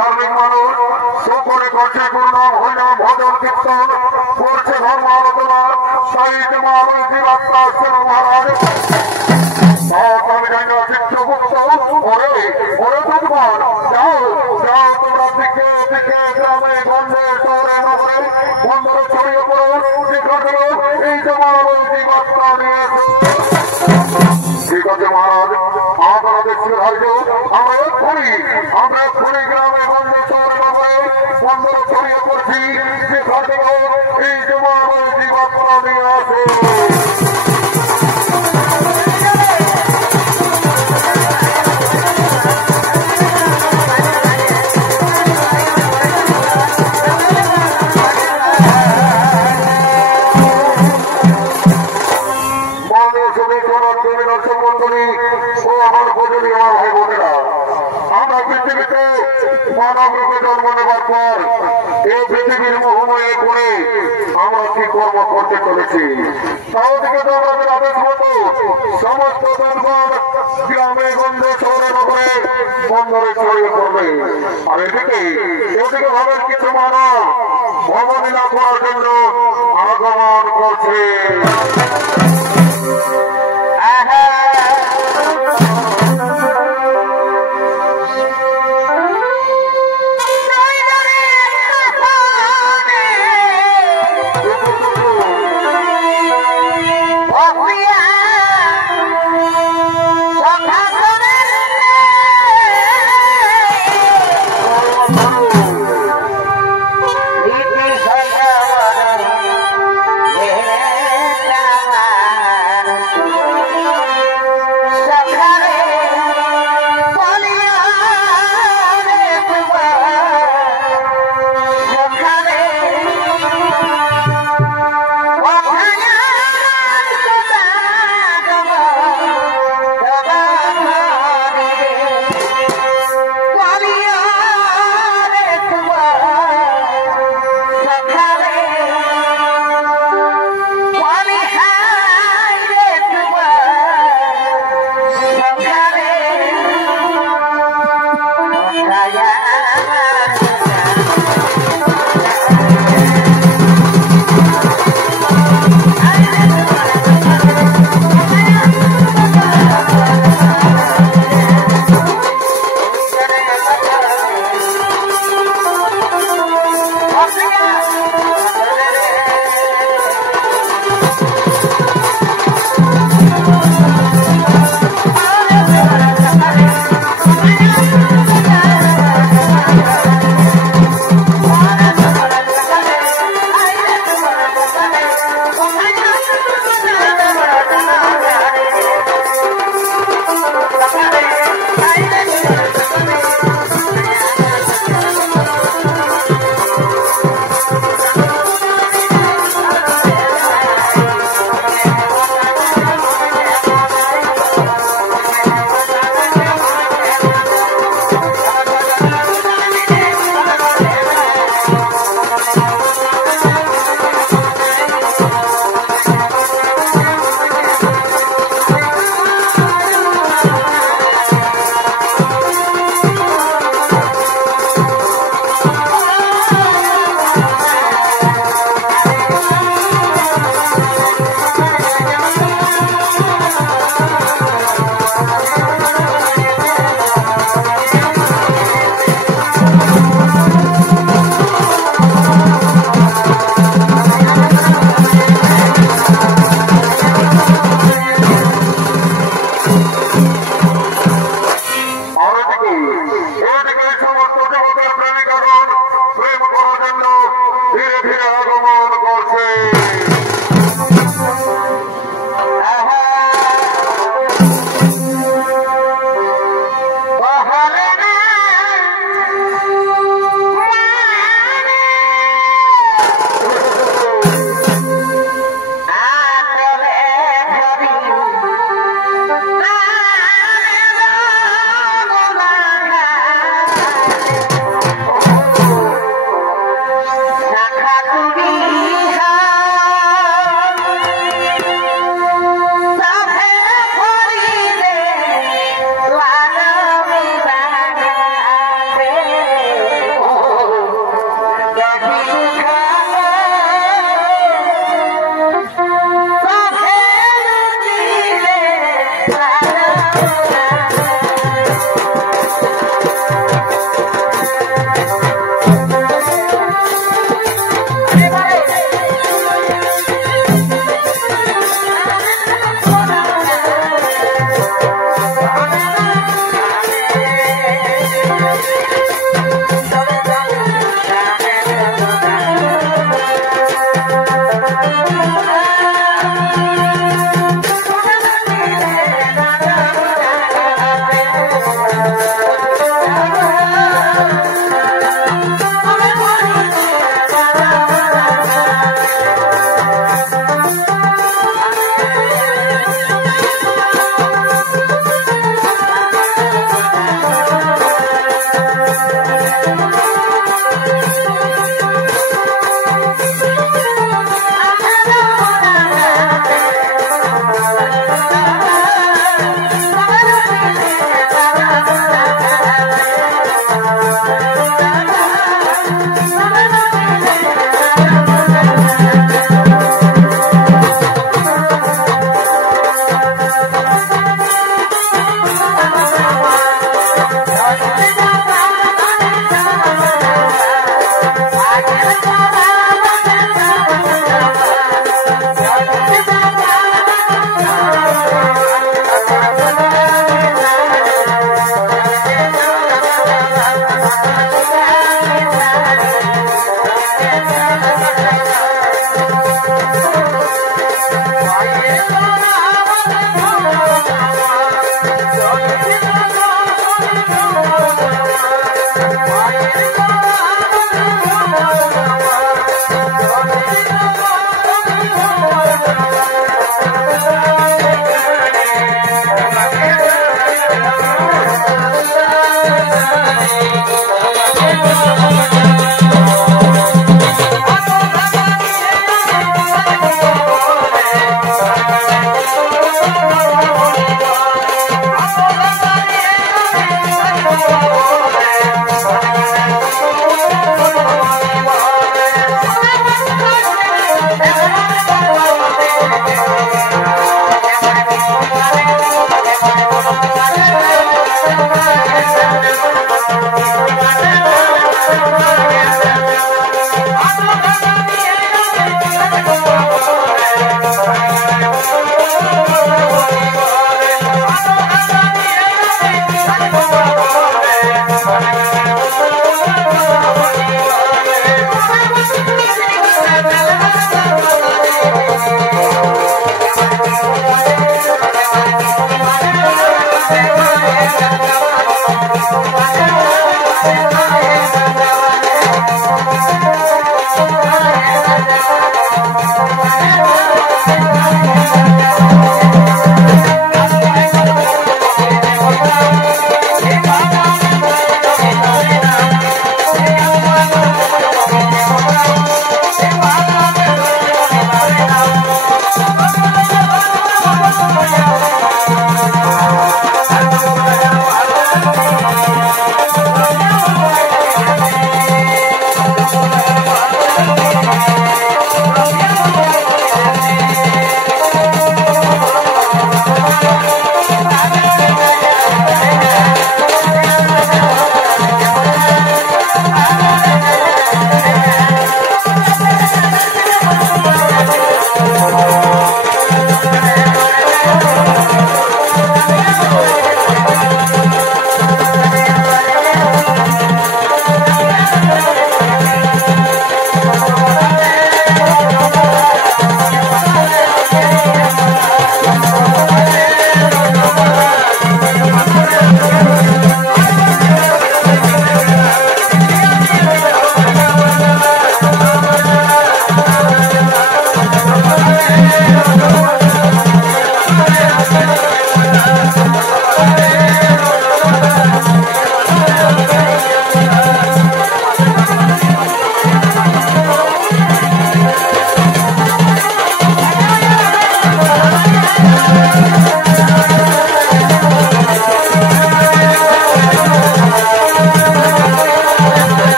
धार्मिक मानुष सुपरे करছে গুণনাম হরিনাম ভজন কীর্তন করছে ধর্ম আলোচনা শহীদ মানুষ জীবাত্মা আসছেন মহারাজ চিত্রগুপ্ত ওরে ওরে দুর্বল যাও যাও তোমরা দিকে দিকে গ্রামে গঞ্জে শহরে নগরে বন্দরে ছড়িয়ে পড়ো নিকটে এই যে মানুষ জীবাত্মা নিয়ে এসো। ঠিক আছে মহারাজ আপনারা দেখছি ভাইজ আমরা এক্ষুনি গ্রামে গঞ্জে শহরে নগরে বন্দরে ছড়িয়ে পড়ছি নিকটে এই যে মানুষ জীবাত্মা নিয়ে আসো। আমরা পৃথিবীতে মানব রূপে জন্ম নেবার পর এই পৃথিবীর মোহময়ে করে আমরা কি কর্ম করতে চলেছি তাও থেকে তো আমাদের আদেশ মতো সমস্ত জনগণ গ্রামে গঞ্জে শহরে নগরে বন্দরে ছড়িয়ে পড়বে। আর এদিকে ভাবেন কিছু মানব ভবলীলা করার জন্য আগমন করছে। Yeah.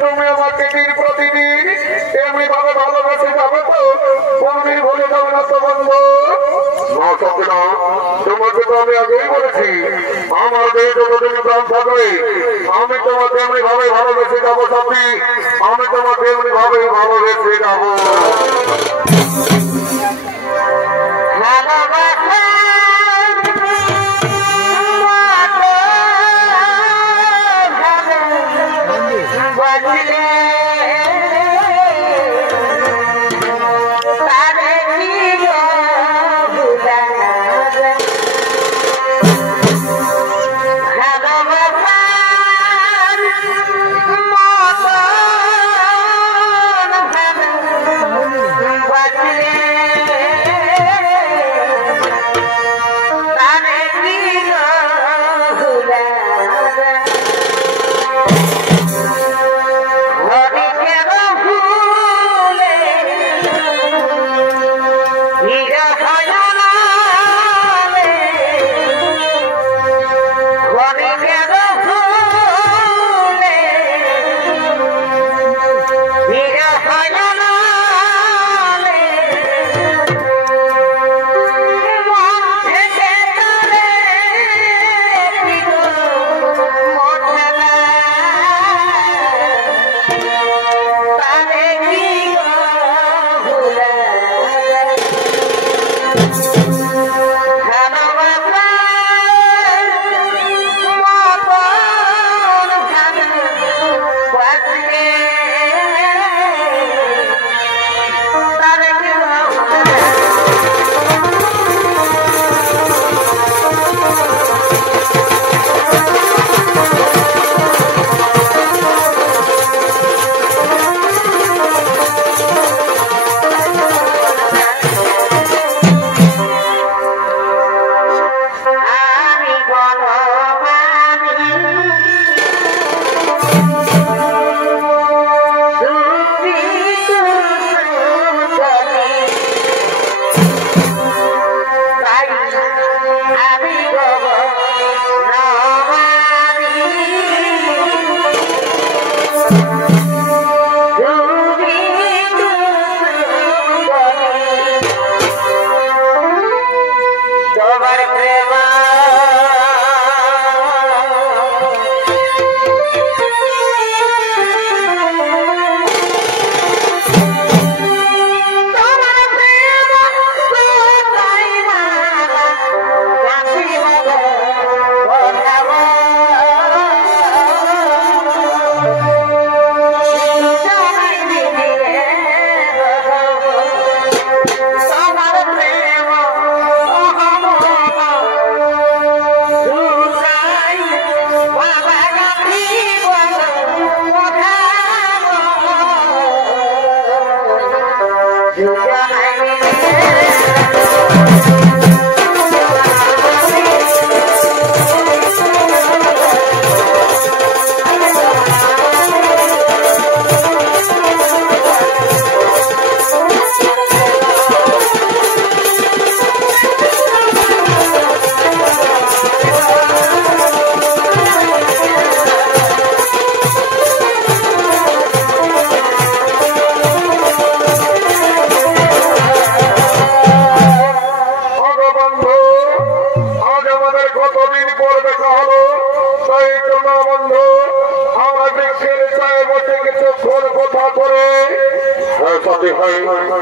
তুমি আমাকে দিন প্রতিদিন এমনি ভাবে ভালোবেসে যাবে তো কোনদিন ভুলে যাবে না তো বন্ধু। তোমাকে তো আমি আগেই বলেছি আমার দেহ যতদিন প্রাণ থাকবে আমি তোমাকে এমনি ভাবে ভালোবেসে যাবো সাথী, আমি তোমাকে এমনি ভাবে ভালোবেসে যাবো।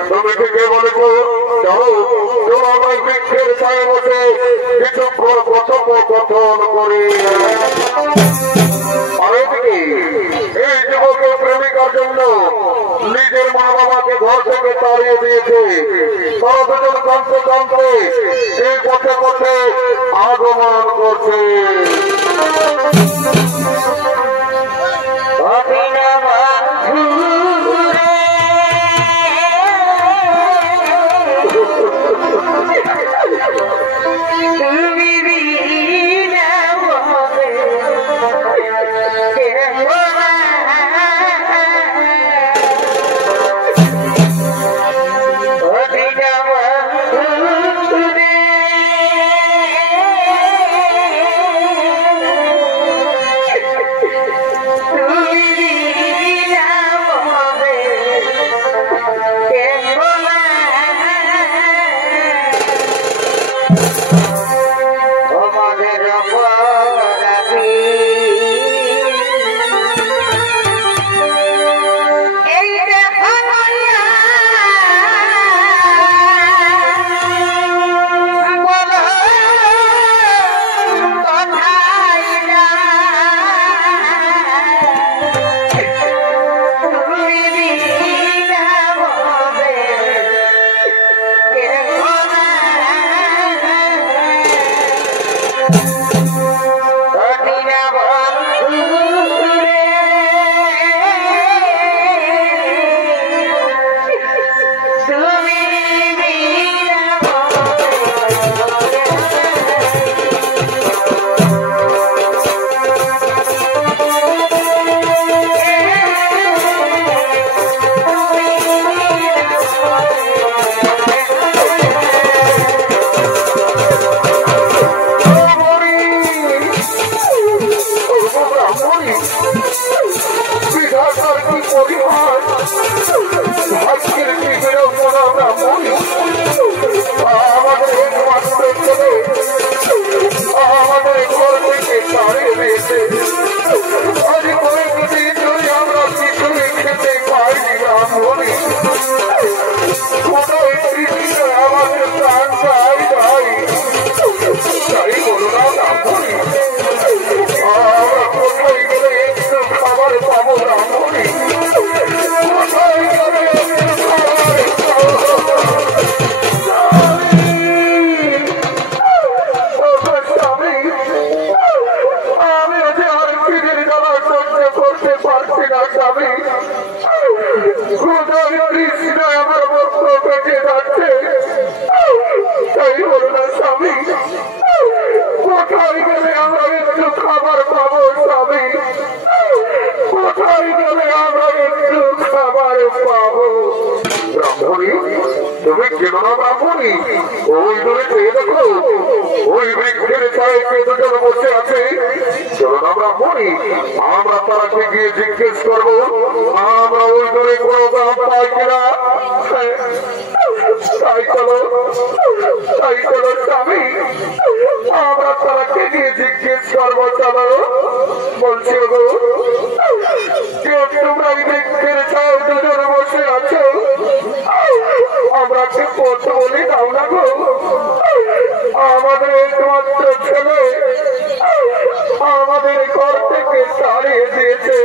তুমি কে বলেছো চলো চলো আমার বৃক্ষের ছায় বসে কিছুক্ষণ কথোপকথন করে। এই যুবকের প্রেমিকার জন্য নিজের মা বাবাকে ঘর থেকে তাড়িয়ে দিয়েছে, তারা দুজন কাঁদতে কাঁদতে এই পথে পথে আগমন করছে। জমিয়েছে আজ কয়েকদিন ধরে আমরা কিছুই খেতে পাইনি ব্রাহ্মণী কোথায় কৃষ্ণ আমাদের প্রাণ চাই ভাই তাই বলো না ব্রাহ্মণী আমরা কোথায় গেলে একটু খাবার পাবো ব্রাহ্মণী কোথায় গেলে একটু খাবার আমি যে আর কিনের জ্বালা সহ্য করতে পারছি না স্বামী কোথায় কৃষ্ণ আমার বস্ত্র পেটে যাচ্ছে তাই বলো না স্বামী কোথায় গেলে আমরা একটু খাবার পাবো স্বামী কোথায় গেলে আমরা একটু খাবার পাবো ব্রাহ্মণী তুমি কেন না ব্রাহ্মণী ওই দূরে চেয়ে দেখো ওই বৃক্ষের ছায় কে দুজন বসে আছে চলো না ব্রাহ্মণী আমরা তারাকে গিয়ে জিজ্ঞেস করবো আমরা ওই দূরে কোনো দাম পাই কিনা তাই চলো স্বামী আমরা তারাকে গিয়ে জিজ্ঞেস করবো চলো বলছি গো তোমরা ওই বৃক্ষের ছায় দুজন বসে আছো আমরা কি পথ বলি দাও না গো আমাদের একমাত্র ছেলে আমাদের ঘর থেকে তাড়িয়ে দিয়েছে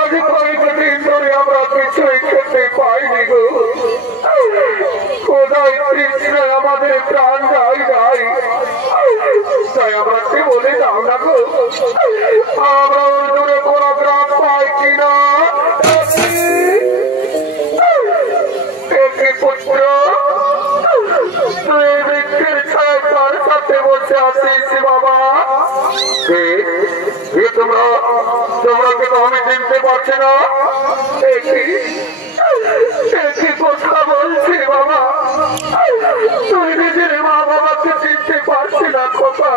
আজ কয়েকদিন ধরে আমরা কিছুই খেতে পাইনি গো কোথায় কৃষ্ণ আমাদের প্রাণ যাই যাই তাই আমরা কি বলি দাও না গো আমরা ওই দূরে কোনো গ্রাম পাই কিনা পুত্র তুই বৃক্ষের ছায় তার সাথে বসে আছিস বাবা তোমরা কে তো আমি চিনতে পারছি না কথা বলছি বাবা তুই নিজের মা বাবাকে চিনতে পারছি না কথা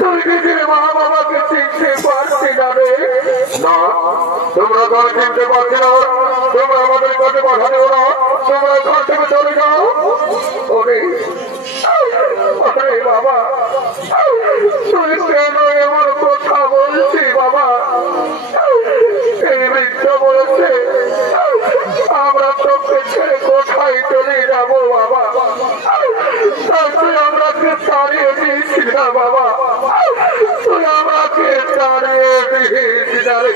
তুই নিজের মা বাবাকে চিনতে পারছি না রে না তোমরা ঘর চিনতে পারছি না তোমরা আমাদের কাছে কথা দেবো না তোমরা ঘর থেকে চলে যাও ওরে বাবা তুই কেন এমন কথা বলছি বাবা এই বৃদ্ধ বলছে আমরা তোকে ছেড়ে কোথায় চলে যাবো বাবা তুই আমাকে তাড়িয়ে দিয়েছি না বাবা তুই আমাকে তাড়িয়ে দিয়েছি না রে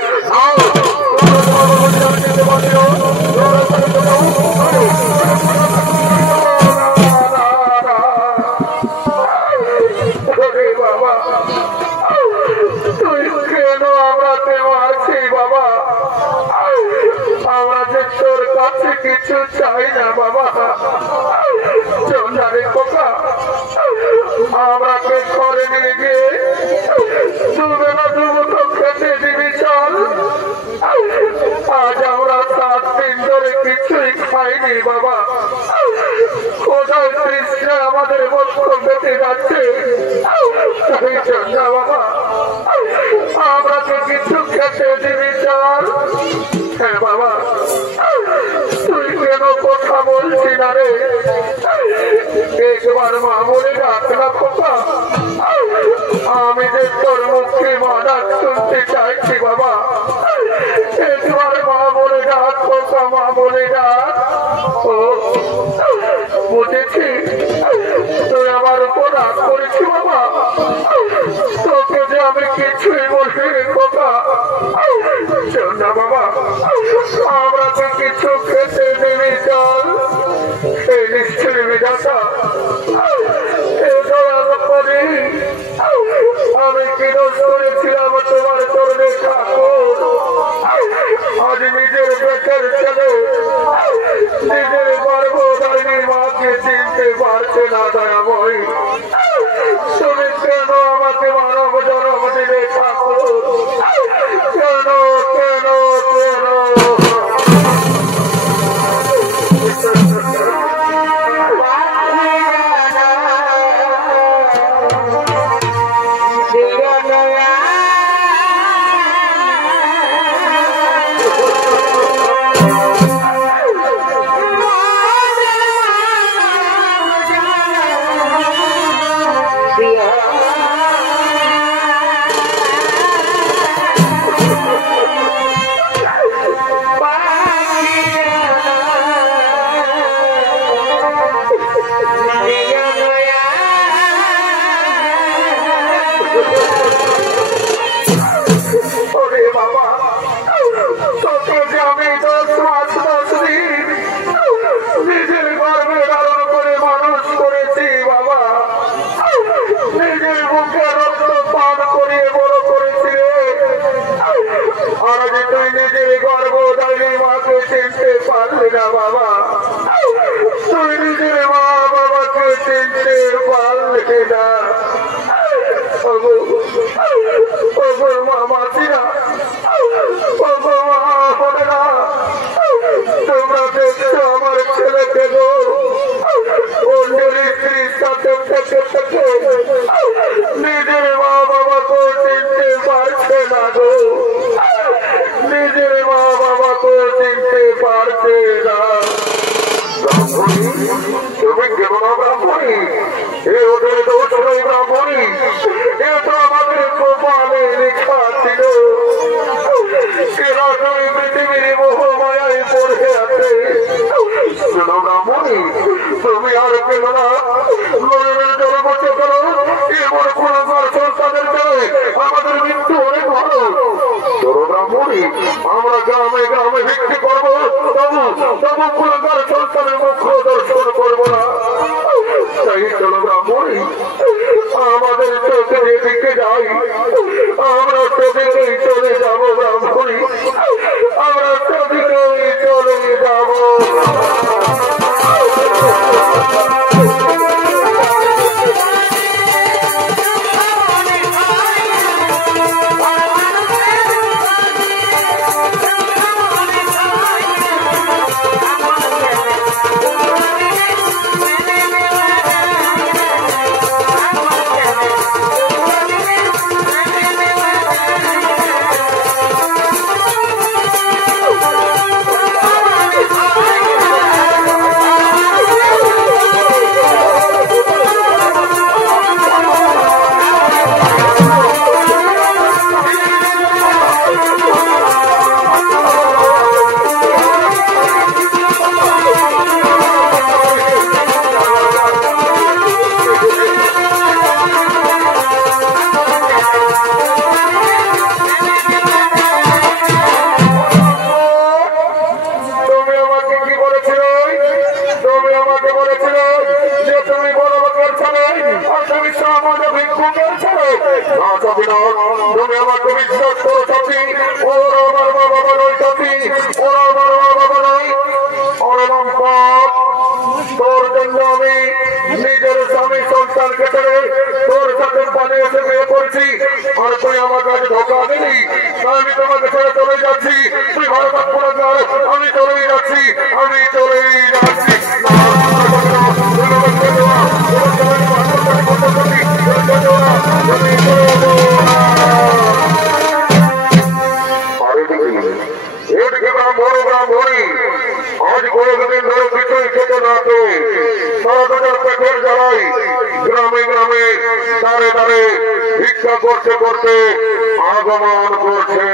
বাবা তুই কেন আমরাতে মারছি বাবা আমরা যে তোর কাছে কিছু চাই না বাবা চন্দ্রে খোকা আমরাকে ঘরে নিয়ে গিয়ে দুবেলা দুমুঠো খেতে দিবি চল আজ আমরা 7 দিন ধরে কিছুই খাইনি বাবা কোথায় কৃষ্ণ আমাদের বস্ত্র বেঁচে যাচ্ছে বাবা আমরাকে কিছু খেতে দিবি চল হ্যাঁ বাবা তুই কেন কথা বলছি না রে একবার মামুনি ডাক না খোকা আমি যে তোর মুখে মানা শুনতে চাইছি বাবা একবার মামুনি ডাক খোকা মামুনি ডাক ও বুঝেছি তুই আমার উপর রাগ করেছি বাবা তোকে যে আমি কিছুই বলি খোকা না বাবা আমরা তো কিছু খেতে দিবি চল এই নিশ্চয়ই বিধাতা আমি কি দোষ করেছিলাম তোমার চরণে ঠাকুর আজ নিজের বেকার ছেলে নিজের গর্ভধারিণী মাকে চিনতে পারছে না দয়াময়ী তুমি কেন আমাকে মানব জন্ম দিলে ঠাকুর কেন কেন কেন ওরে বাবা কত যে আমি 10 মাস 10 দিন নিজের গর্ভে ধারণ করে মানুষ করেছি বাবা, নিজের মুখে রক্ত পান করিয়ে বড় করেছি রে। আর যে তুই নিজের গর্ভধারী মাকে চিনতে পারলি না বাবা, তুই নিজের মা বাবাকে চিনতে পারলি না। মামাসিরা তোমরা দেখছো আমার ছেলেকে গো অন্যের স্ত্রীর সাথে থেকে থেকে নিজের মা বাবাকে চিনতে পারছে না গো, নিজের মা বাবাকে চিনতে পারছে না। তুমি কেমন ব্রাহ্মণী? এ ওদের দোষ নয় ব্রাহ্মণী, এ তো আমাদের কপালে লেখা ছিল। এরা তুমি পৃথিবীর মোহমায়ায় পড়ে আছে। শোনো ব্রাহ্মণী, তুমি আর পেল না নয়নের জল করতে পারো, এবার কোনো সন্তানের জন্য আমাদের মৃত্যু অনেক ভালো। শোনো ব্রাহ্মণী, আমরা গ্রামে গ্রামে ভিত্তি করবো, তবু তবু কোনো সন্তানের মুখ দর্শন করবো না। তাই চলো ব্রাহ্মণী, আমাদের চোখে দিকে যাই, আমরা সেদিকেই চলে যাবো ব্রাহ্মণী, আমরা সেদিকেই চলে যাবো। তুমি আমাকে বিশ্বাস করো চাচি, ওরা আমার মা বাবা নয় চাচি, ওরা আমার মা বাবা নয়। তোর জন্য আমি নিজের স্বামী সন্তানকে ছেড়ে তোর সাথে পালিয়ে এসে বিয়ে করেছি, আর তুই আমার কাছে ধোকা দিলি, আমি তোমাকে ছেড়ে চলে যাচ্ছি। তুই ভালো থাকবো না, আমি চলেই যাচ্ছি, আমি চলেই যাচ্ছি। এদিকে ব্রাহ্মণ ব্রাহ্মণী আজ কয়েকদিন ধরে কিছুই খেতে না পেয়ে সারা পেটের জ্বালাই গ্রামে গ্রামে তারে তারে ভিক্ষা করতে করতে আগমন করছে।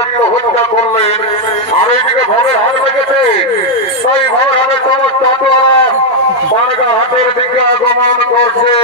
আত্মহত্যা করলেন। আর এইদিকে ভবের হাত লেগেছে, তাই ভবের হাতে সমস্ত বারগা হাতের দিকে আগমন করছে।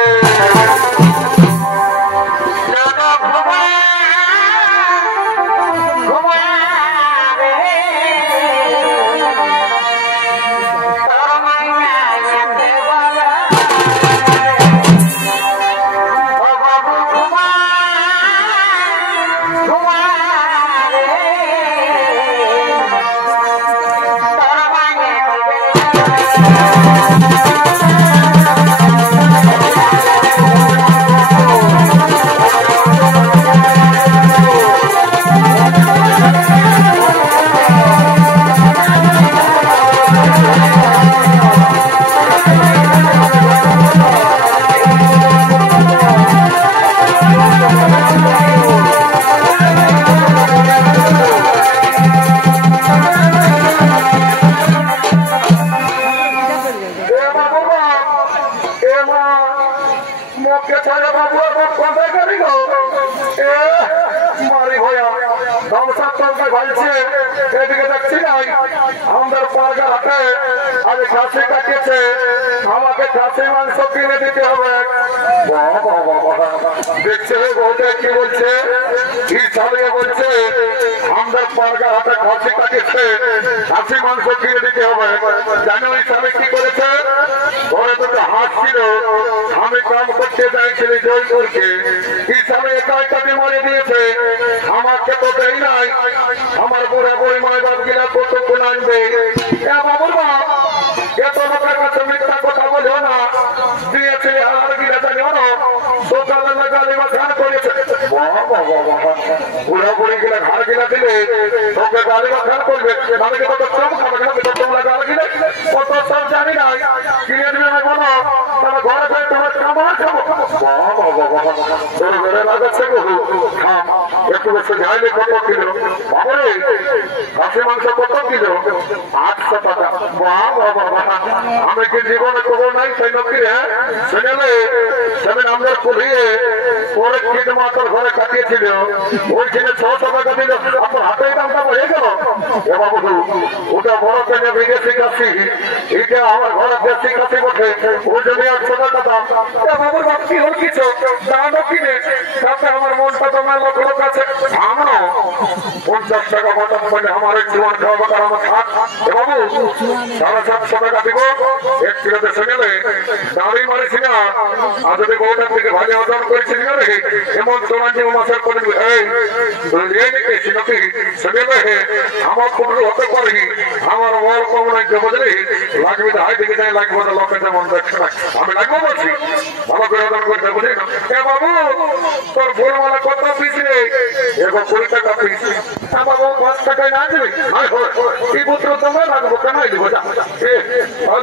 আমাদের পাড়ার হাতে আজ খাসি কাটিয়েছে, আমাকে খাসি মাংস কিনে দিতে হবে। দেখছে বউটা কি বলছে, কি চালিয়ে বলছে আমাদের পাড়ার হাতে খাসি কাটিয়েছে, খাসি মাংস কিনে দিতে হবে। জানো ওই স্বামী কি করেছে? ঘরে দুটো হাত ছিল, আমি কাম করতে চাইছিলি জয়পুরকে, এই স্বামী একাই কাটি মারিয়ে দিয়েছে, আমাকে তো দেই নাই। আমার বুড়া বুড়ি মায়ের বাপ গিলা কতক্ষণ আনবে? বাবুর বাপ এত লোকের কাছে মিথ্যা কথা বলো না, দিয়েছিলে আর গিলা জানিও না, সকালে গালি বা ঘাড় করেছে। বুড়া বুড়ি গিলা ঘাড় গিলা দিলে তোকে গালি বা ঘাড় করবে, আমি কি তোকে চম খাবে না? তোমরা গাল গিলে কত সব জানি না, কিনে দিবে না বলো, তাহলে ঘরে যাই তোমার খাবার খাবো। তোর ঘরে লাগাচ্ছে বহু খাম, একটু বেশি যাইলে কত কিলো বাবরে, খাসি মাংস কত কিলো? 800 টাকা। আমি কি জীবনে খবর নাই সেই নকি? হ্যাঁ শুনেলে সেদিন আমাদের পুলিয়ে পরে কীট মাত্র ঘরে কাটিয়েছিল, ওই ছেলে 600 টাকা দিল, আপনার হাতেই দামটা বেড়ে গেল। এ বাবু ওটা বড় কেনে বিদেশি কাশি, এটা আমার ঘরে দেশি কাশি বসে, ওই জন্য 800 টাকা দাম। বাবুর বাপ কি হল কিছু দামও কিনে, তাতে আমার মনটা তোমার লোক লোক আছে। আমরা 50 টাকা বাটাম মানে আমার জীবন খাওয়া বাটার আমার থাক। এ বাবু 750 টাকা দিব, 1 কিলোতে শুনেলে দাঁড়ি মারিছি না। আর যদি বউটার থেকে ভালো ওজন করেছি রে, এমন তোমার যে মাসের করে এই নাকি নাকি শুনেলে আমার পুরো হতে পারি, আমার মল কম নাই বুঝলি, লাগবে হাই দিকে যাই লাগবে না, লোকের যেমন দেখছে না আমি লাগবো বলছি, ভালো করে ওজন করতে বুঝলি না। এ বাবু তোর ফুলমালা কত পিস রে? এবার 20 টাকা পিস। বাবু 5 টাকায় না দিবি? এই পুত্র তোমার লাগবো কেনাই দিব,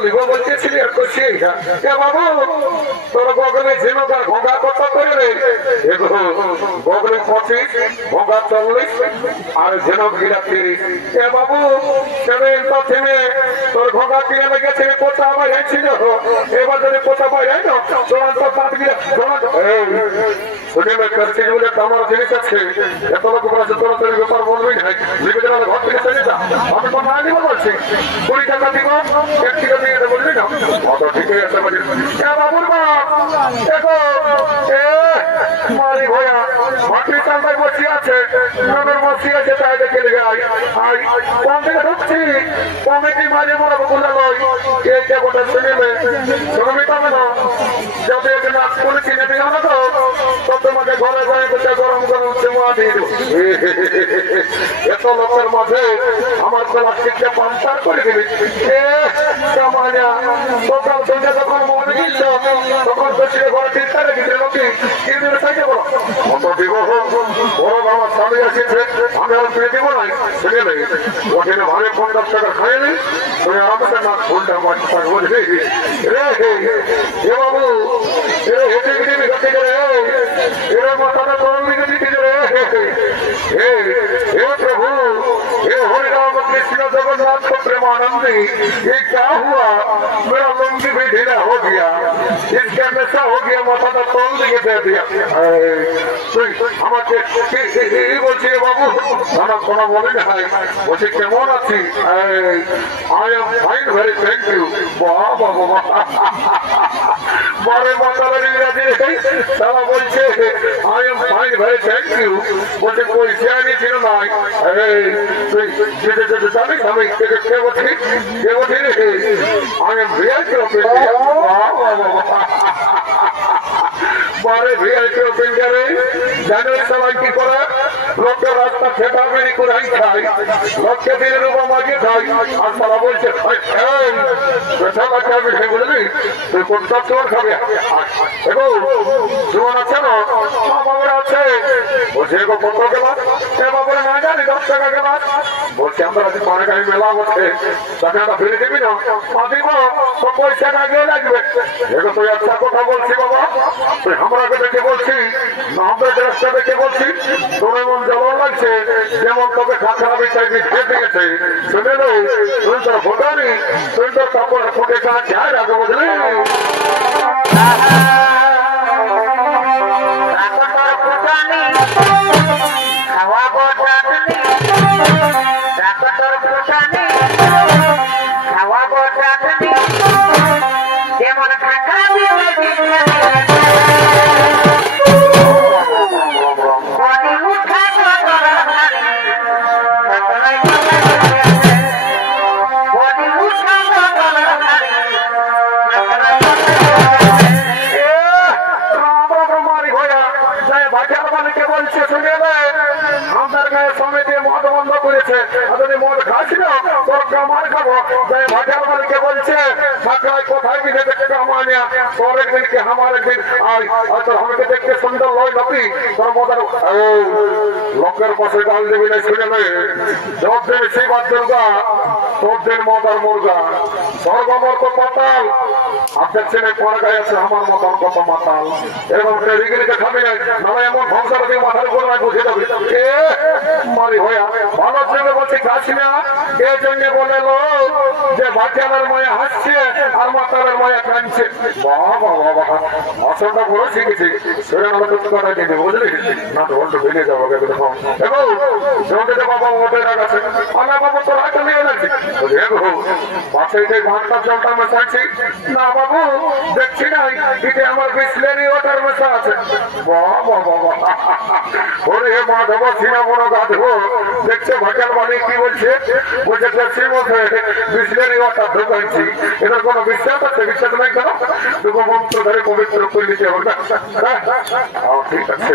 লিব বলতেছিলি আর করছি। এ বাবু তোর বগলে ঝিনুক আর ভোগা কত করে রে? বগলে 25, ভোগা 40 আর ঝিনুক গিলা 30। এ বাবু সেদিন তো থেমে তোর ভোগা কিনে লেগেছে, কোথা বাইরে ছিল, এবার যদি কোথা বাইরে চূড়ান্ত 5 গিলা শুনিলে করছি বলে আমার জিনিস আছে, এত লোক বলেছে তোর তোর ব্যাপার বলবি না, লিখে দিলে ঘর থেকে চলে যা, আমি তো না দিব বলছি। 20 টাকা দিব, 1 কিলো দিয়ে দেবো বলবি না, অত ঠিকই আছে বলি। বাবুর বাপ দেখো মারি ভয়া মাটির চান্দায় বসে আছে, নদর বসে আছে, তাই দেখে লেগে কম থেকে ঢুকছি, কমিটি মাঝে মনে বলে লয় এই জায়গাটা শুনিলে শ্রমিক হবে না, যাতে একে নাচ করে কিনে দিও না তো তোমাকে ঘরে যায় বসে গরম গরম চেমা দিয়ে দেবো। এত লোকের মাঝে আমার প্লাস্টিকটা পাম্পার করে দিবি। সকাল সন্ধ্যা যখন মনে দিচ্ছ তখন বসে ঘরে চিন্তা রেখেছে লোকে কি দিবে চাইতে বলো, অত দিব বড় আমার স্বামী এসেছে আমি আর পেয়ে দেবো নাই শুনে নেই ওখানে ভালো 50 টাকা খাইয়ে নেই তুমি আমাকে না ফোনটা বাচ্চা বলবে রে হে বাবু রে হেঁটে গেলে হেঁটে গেলে এরা মাথাটা করল দিকে দিতে রে हे प्रभु हे हरि राम कृष्ण जगन्नाथ प्रेमानंदी ये क्या हुआ मेरा लंबी भी ढीला हो गया इसका नशा हो गया माथा का तोल दिए दे दिया আমাকে বলছি বাবু আমার কোনো বলে না বলছি কেমন আছি I am fine very thank you বাহ বাবা মারে মাতালের ইংরাজি তারা বলছে I am fine very thank you বলছে কই জানি ছিল না তুই যেতে যেতে জানিস আমি কে বলছি আই এম রিয়েল मारे वीआईपी ओपेंगारे জানেন সবাই কি করে লোকের রাস্তা ফেটাফেটি করে খাই লোককে দিনের উপর মাগিয়ে খাই আর তারা বলছে পেছালা খাবি সে বলবি তুই কোনটা চোর খাবে এবং জীবন আছে না বাবুরা আছে বলছে এগো কত গেলাস এ বাবুরা না জানি 10 টাকা গেলাস বলছে আমরা আজ পারে গাড়ি মেলা বসে তাকে আমরা ফিরে দিবি না দিব তো পয়সা আগে লাগবে এগো তুই একটা কথা বলছি বাবা তুই আমরাকে দেখে বলছি না আমরা রাস্তা দেখে বলছি তোর এমন জ্বালা লাগছে যেমন তোকে খাখানা বিচার খেয়ে গেছে শুনে নো তুই তোর ফোটানি তুই তোর কাপড় ফুটে কাজ যায় আগে বুঝলি খাওয়া গোটানি খাওয়া গোটানি যেমন খাখা মদ খাস না তোর কামার খাবো ভাজার মালিকে বলছে কোথায় কি কামানিয়া তোর একদিনকে আমার একদিন তোর আমাকে দেখতে সুন্দর লয় নাকি তোর মদার লোকের পাশে ডাল দেবি না শুনে নেই যত দিন শিবা দুর্গা তোর দিন মদার মুর্গা স্বর্গমর্ক পাতাল আর দেখছেন পরে গায়ে আছে আমার মতন কত মাতাল এবং রিগিরিকে খাবি না নাহলে এমন ভংসার দিয়ে মাথার উপর বুঝে যাবে মারি হইয়া ভালো ছেলে বলছে খাচ্ছি না এই জন্য বলে যে বাচ্চাদের মায়া হাসছে আর মাতারের মায়া কাঁদছে বাবা বাবা আসলটা বড় শিখেছি সেটা আমরা তো কথা দিতে বুঝলি না তো ওটা ভেঙে যাবো দেখো জমিতে বাবা ওদের আছে আমার বাবু তোর হাতে নিয়ে যাচ্ছি দেখো পাশে যে ঘন্টা জলটা মেশাচ্ছি না বাবু দেখছি না এটা আমার বিসলেরি ওয়াটার মেশা আছে বাবা বাবা ওরে মাধব সিনা বড় গাধবো দেখছে ভাটার বাড়ি কি বলছে বলছে ট্যাক্সির মধ্যে বিসলেরি ওয়াটার ঢোকাচ্ছি এটার কোনো বিশ্বাস আছে বিশ্বাস নাই কেন দুটো মন্ত্র ধরে পবিত্র করে দিতে হবে ঠিক আছে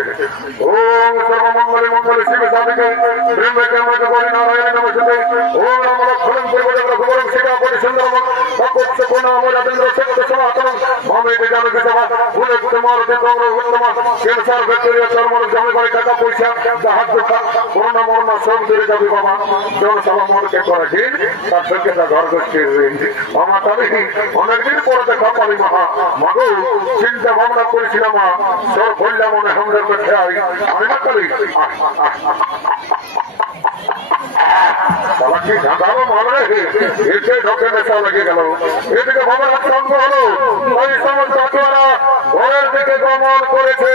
ওম সর্বমঙ্গলে মঙ্গলে শিবে সাধিকে ব্রহ্মকে আমাকে বলি নারায়ণ নমস্তে ওম রাম লক্ষ্মণ পরিবর্তন রঘুবরম সীতা পরি সুন্দরম তপস্য কোন আমার রাজেন্দ্র শেখত সনাতন মামেতে জানকে সভা ভুলে তোমার তোমরা উত্তম ক্যান্সার ব্যাকটেরিয়া চর্মর জমে করে টাকা পয়সা জাহাজ দোকা করোনা মরনা সব দূরে যাবে বাবা জনসভা মনকে করে দিন তার সঙ্গে তার ঘর গোষ্ঠীর ঋণ আমার তাহলে অনেকদিন পরে দেখা পারি মহা মাগো চিন্তা ভাবনা করেছিলাম তোর বললাম মনে আমাদের কাছে আমি না করি কি ঢাকারও ভালো রেখে এসে ঢোকে নেশা লেগে গেল এদিকে বাবার সঙ্গ হলো ওই সমস্ত ঘরের দিকে গমন করেছে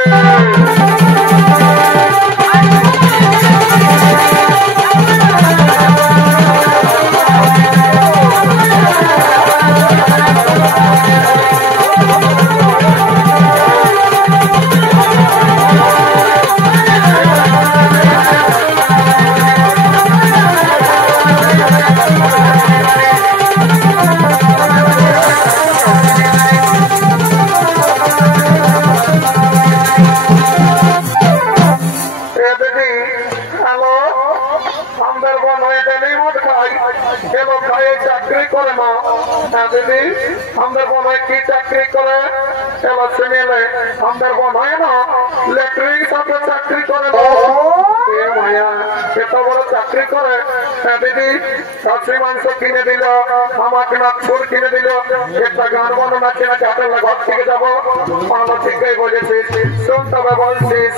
চাকরি করে না দিদি আমাদের মনে হয় কি চাকরি করে এবার শুনিলে আমাদের মনে হয় না ল্যাট্রিন সাথে চাকরি করে না মায়া এত বড় চাকরি করে দিদি খাসি মাংস কিনে দিল আমাকে না ছুর কিনে দিল একটা গান বর্ণনা চেনা চাটের ঘর থেকে যাবো ভালো ঠিকই বলেছিস শুন তবে বলছিস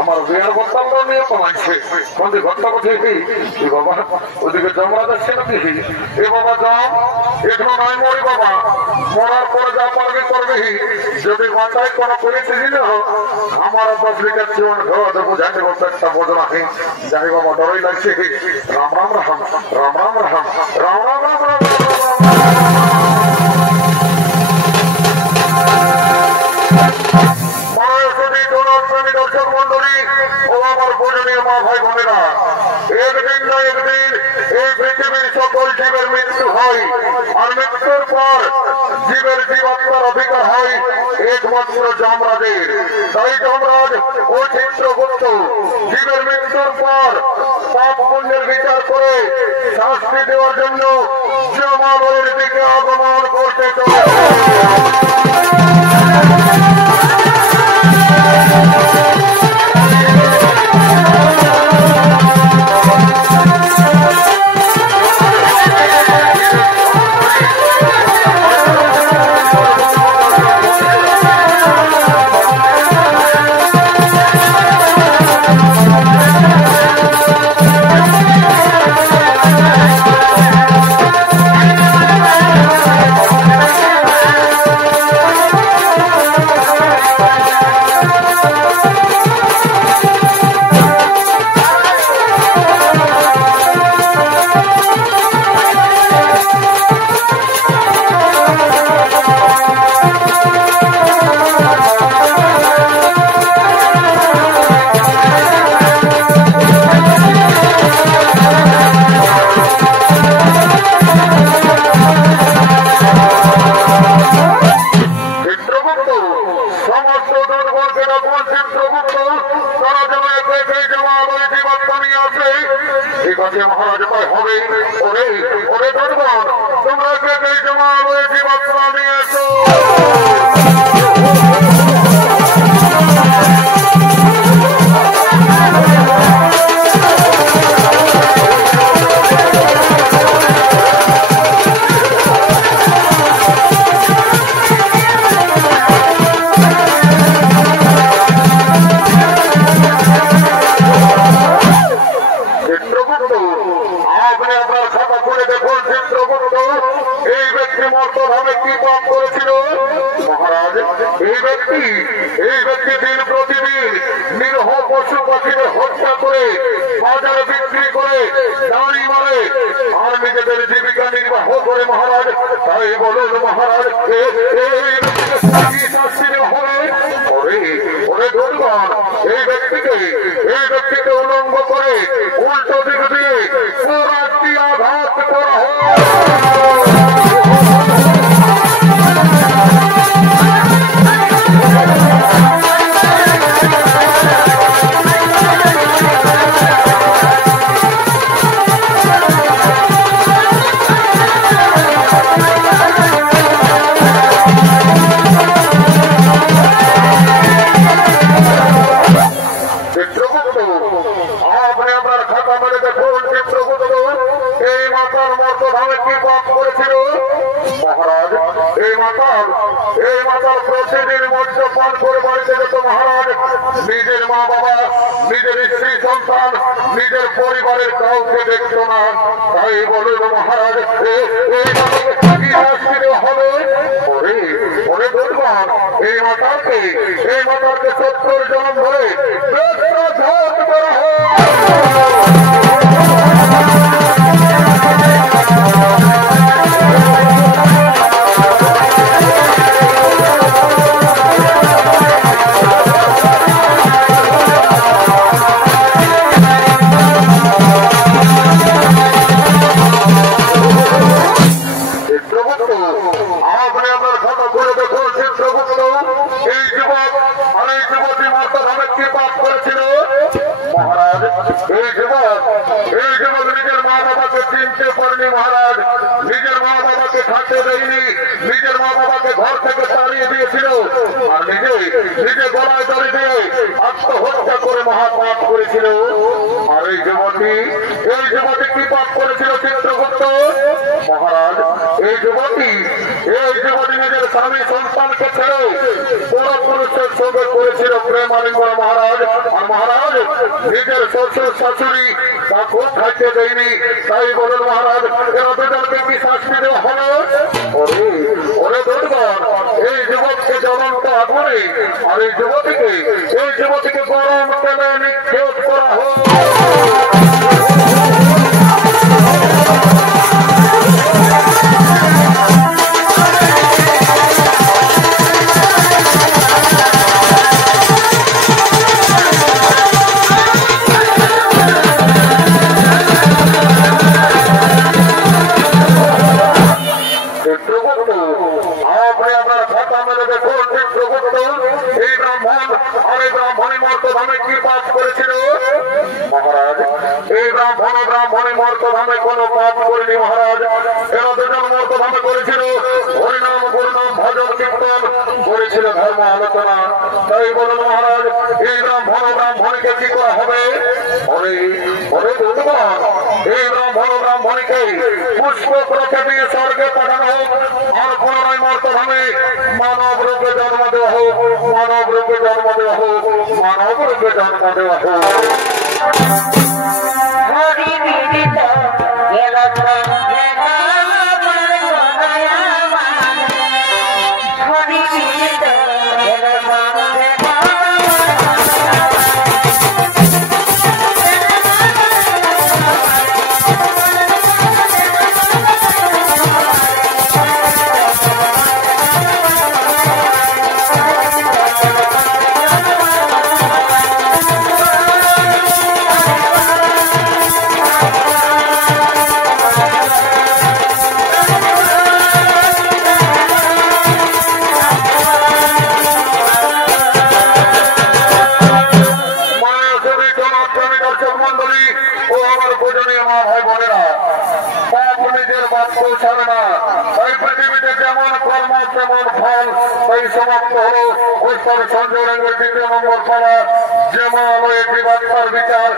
আমার বিয়ার বর্তাল নিয়ে কমাইছে কোনদিন ঘটনা কোথায় বাবা ওদিকে জমা যাচ্ছে না দেখি এ বাবা যাও এখনো নয় মরি বাবা মরার পরে যা পারবি করবি যদি মাথায় কোনো পরিস্থিতি না হোক আমার 10 লিটার জীবন ঘর বুঝাতে বলতে একটা বোঝ রাখি যাই বাবা ডরই লাগছে রাম রাম রাম রাম রাম রাম রাম রাম রাম রাম দর্শক মন্ডলী ও আমার পূজনীয় মা ভাই বোনেরা একদিন না একদিন এই পৃথিবীর সকল জীবের মৃত্যু হয় আর মৃত্যুর পর জীবের জীবাত্মার অধিকার হয় একমাত্র যমরাজের তাই যমরাজ ও চিত্রগুপ্ত জীবের মৃত্যুর পর পাপ পুণ্যের বিচার করে শাস্তি দেওয়ার জন্য যমালয়ের দিকে আগমন করতে চলেছে মহারাজ হবে ওরে ওরে ধরবন তোমরা কে জমা রয়েছে বাচ্চা নিয়ে এসো এই ব্যক্তি দিন প্রতিদিন নিরহ পশু পাখিদের হত্যা করে বাজারে বিক্রি করে দাঁড়ি মারে আর নিজেদের জীবিকা নির্বাহ করে মহারাজ। তাই বলুন মহারাজ এই ব্যক্তিকে উলঙ্গ করে উল্টো দিক দিয়ে পুরাটি আঘাত করা হয়। এই মাতাল প্রতিদিন মদ্যপান করে বাড়িতে যেত মহারাজ। নিজের মা বাবা, নিজের স্ত্রী সন্তান, নিজের পরিবারের কাউকে দেখত না। তাই বলুন মহারাজ এই শাস্তি হবে। এই মাতালকে 70 জনম ধরে বেত্রাঘাত করা হয়। নিজের মা বাবাকে চিনতে পারেনি মহারাজ। নিজের মা বাবাকে থাকতে দেয়নি, নিজের মা বাবাকে ঘর থেকে তাড়িয়ে দিয়েছিল আর নিজে গলায় দড়ি দিয়ে আত্মহত্যা করে মহাপাপ করেছিল। আর এই যুবতী কি পাপ করেছিল চিত্রগুপ্ত মহারাজ? এই যুবতী নিজের স্বামী সন্তানকে ছেড়ে পরপুরুষের সঙ্গে করেছিল প্রেম আলিঙ্গন মহারাজ। আর মহারাজ নিজের শ্বশুর শাশুড়ি তা খুব থাকতে দেয়নি। তাই বলেন মহারাজ এরা দুজনকে কি শাস্তি দেওয়া হলো? ওরে দুর্গণ, এই যুবককে জ্বলন্ত আগুনে আর এই যুবতীকে গরম তেলে নিক্ষেপ করা হোক। ব্রাহ্মণী মর্তধামে কোন পাপ করেনি মহারাজ। এরা দুজন মর্তধামে করেছিল হরিনাম গুরুনাম ভজন কীর্তন করেছিল ধর্ম আলোচনা। তাই বলুন মহারাজ এই ব্রাহ্মণীকে কি করা হবে? এই ব্রাহ্মণীকে পুষ্প প্রথা দিয়ে স্বর্গে পাঠানো হোক আর পুনরায় মর্তধামে মানব রূপে জন্ম দেওয়া হোক, মানব রূপে জন্ম দেওয়া হোক, মানব রূপে জন্ম দেওয়া হোক। সমাপ্ত হল উত্তর সঞ্জয়ের 2য় নম্বর পাড়া যেমন একটি বাচ্চার বিচার।